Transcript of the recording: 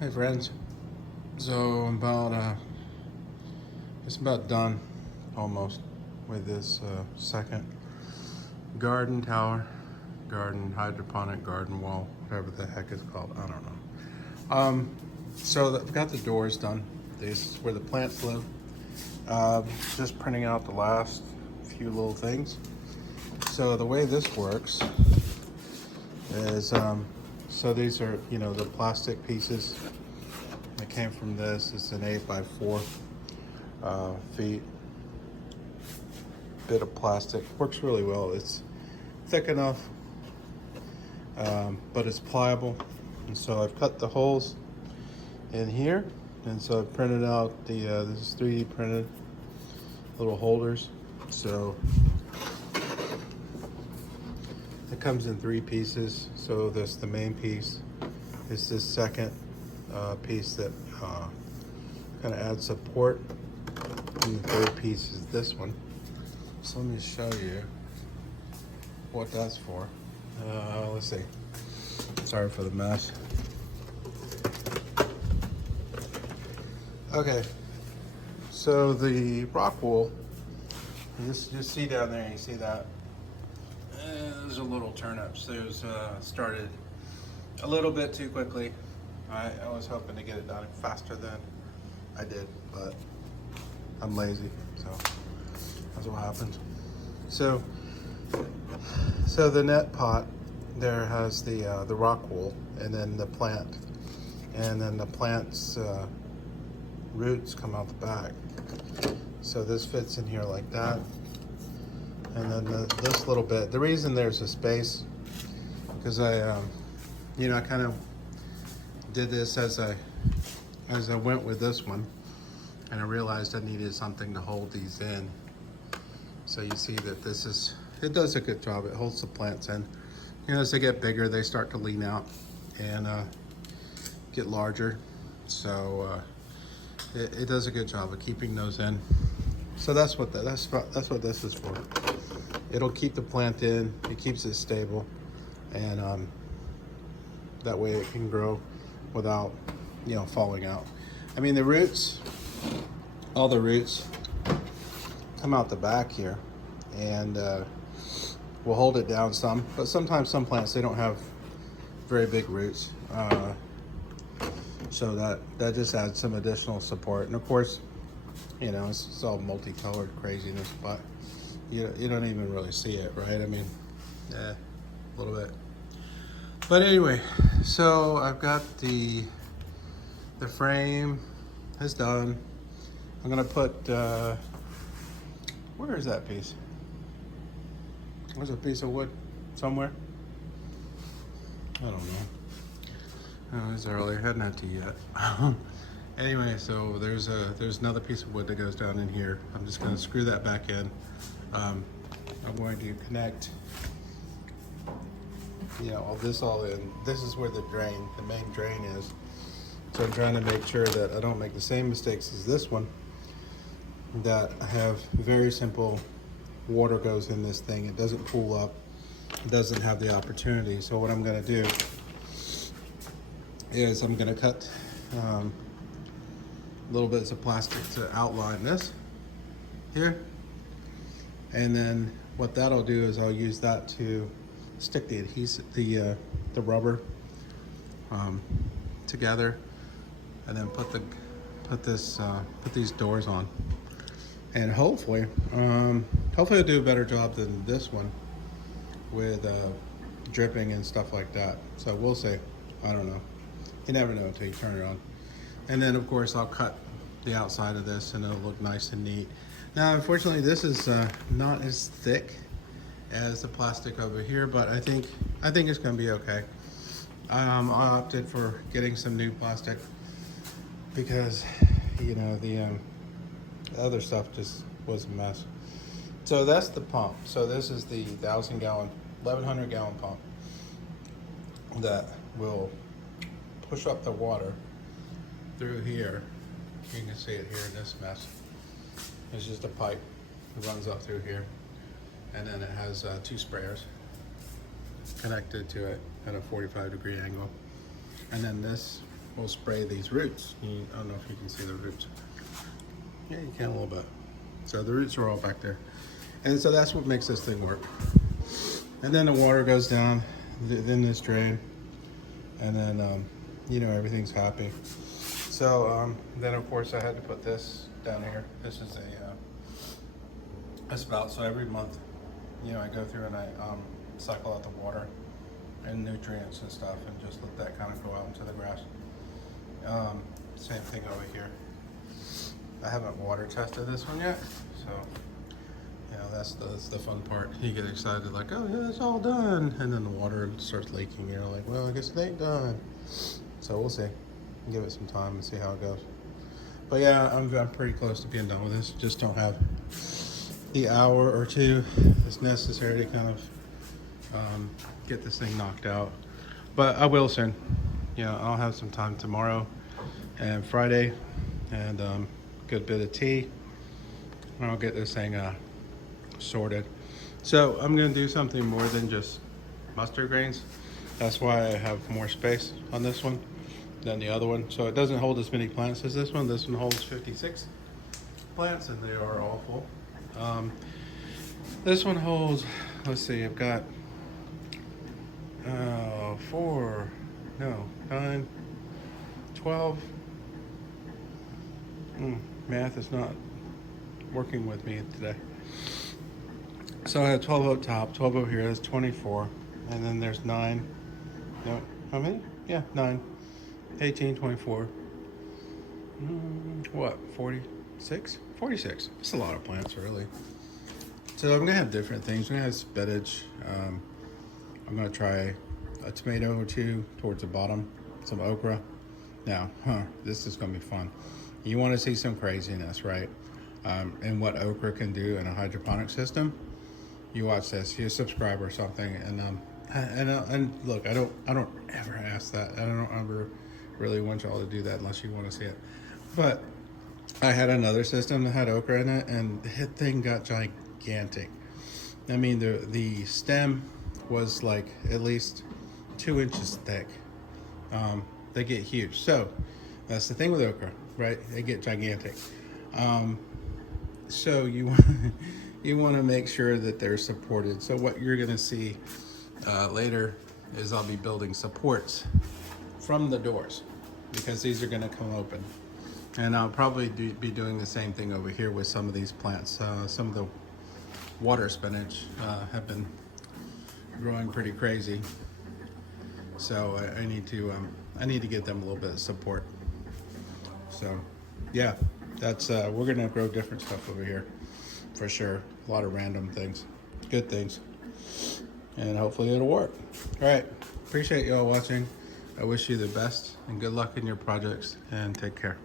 Hey friends, so I'm it's about done almost with this second garden tower, garden hydroponic garden wall, whatever the heck it's called, I don't know. So I've got the doors done. This is where the plants live. Just printing out the last few little things. So the way this works is, so these are, the plastic pieces that came from this. It's an 8x4 feet bit of plastic. Works really well. It's thick enough, but it's pliable. And so I've cut the holes in here, and so I've printed out the this is 3D printed little holders. So it comes in 3 pieces. So this, the main piece is this second piece that kind of adds support, and the third piece is this one. So let me show you what that's for. Let's see. Sorry for the mess. Okay, so the rock wool, you just see down there, you see that? There's a little turnips. There's started a little bit too quickly. I was hoping to get it done faster than I did, but I'm lazy, so that's what happens. So the net pot there has the rock wool, and then the plant, and then the plant's roots come out the back. So this fits in here like that, and then this little bit. The reason there's a space, because I kind of did this as I went with this one, and I realized I needed something to hold these in. So you see that it does a good job. It holds the plants in. As they get bigger, they start to lean out and get larger. So it does a good job of keeping those in. So that's what this is for. It'll keep the plant in. It keeps it stable, and that way it can grow without falling out. I mean, the roots, all the roots come out the back here, and we'll hold it down some. But sometimes some plants, they don't have very big roots, so that just adds some additional support. And of course, it's all multicolored craziness, but you don't even really see it, right? I mean, a little bit. But anyway, so I've got the frame is done. I'm gonna put, where is that piece? There's a piece of wood somewhere. I don't know. Oh, it's early, hadn't had tea yet. Anyway, so there's another piece of wood that goes down in here. I'm just gonna screw that back in. I'm going to connect all in. This is where the main drain is. So I'm trying to make sure that I don't make the same mistakes as this one, that I have very simple water goes in this thing. It doesn't pool up. It doesn't have the opportunity. So what I'm gonna do is I'm gonna cut little bits of plastic to outline this here. And then what that'll do is I'll use that to stick the adhesive, the rubber together, and then put these doors on. And hopefully I'll do a better job than this one with dripping and stuff like that. So we'll see. I don't know. You never know until you turn it on. And then of course I'll cut the outside of this, and it'll look nice and neat. Now, unfortunately, this is not as thick as the plastic over here, but I think it's going to be okay. I opted for getting some new plastic because the other stuff just was a mess. So that's the pump. So this is the 1,100 gallon pump that will push up the water through here. You can see it here in this mess. It's just a pipe that runs up through here, and then it has 2 sprayers connected to it at a 45-degree angle. And then this we'll spray these roots. I don't know if you can see the roots. Yeah, you can a little bit. So the roots are all back there. And so that's what makes this thing work. And then the water goes down, then this drain, and then, you know, everything's happy. So then of course I had to put this down here. This is a spout. So every month, you know, I go through and I cycle out the water and nutrients and stuff, and just let that kind of go out into the grass. Same thing over here. I haven't water tested this one yet, so you know, that's the fun part. You get excited like, oh yeah, it's all done, and then the water starts leaking. You're like, well, I guess it ain't done. So we'll see. Give it some time and see how it goes. But yeah, I'm pretty close to being done with this. Just don't have the hour or two that's necessary to kind of get this thing knocked out. But I will soon. You know, I'll have some time tomorrow and Friday, and good bit of tea, and I'll get this thing sorted. So I'm gonna do something more than just mustard grains. That's why I have more space on this one than the other one. So it doesn't hold as many plants as this one. This one holds 56 plants, and they are all full. This one holds, let's see, I've got 9, 12. Math is not working with me today. So I have 12 up top, 12 over here, that's 24. And then there's 9. No, how many? Yeah, 9. 18, 24. What, 46? 46. It's a lot of plants, really. So I'm gonna have different things. I'm gonna have spinach. I'm gonna try a tomato or two towards the bottom, some okra. Now, this is gonna be fun. You wanna see some craziness, right? And what okra can do in a hydroponic system. You watch this, you subscribe or something, and look, I don't ever ask that. I don't ever really want y'all to do that unless you want to see it. But I had another system that had okra in it, and the thing got gigantic. I mean, the stem was like at least 2 inches thick. They get huge. So that's the thing with okra, right? They get gigantic. So you want to make sure that they're supported. So what you're going to see later is I'll be building supports from the doors, because these are going to come open. And I'll probably be doing the same thing over here with some of these plants. Some of the water spinach have been growing pretty crazy. So I need to get them a little bit of support. So yeah, that's we're going to grow different stuff over here for sure. A lot of random things, good things. And hopefully it'll work. All right, appreciate y'all watching. I wish you the best and good luck in your projects, and take care.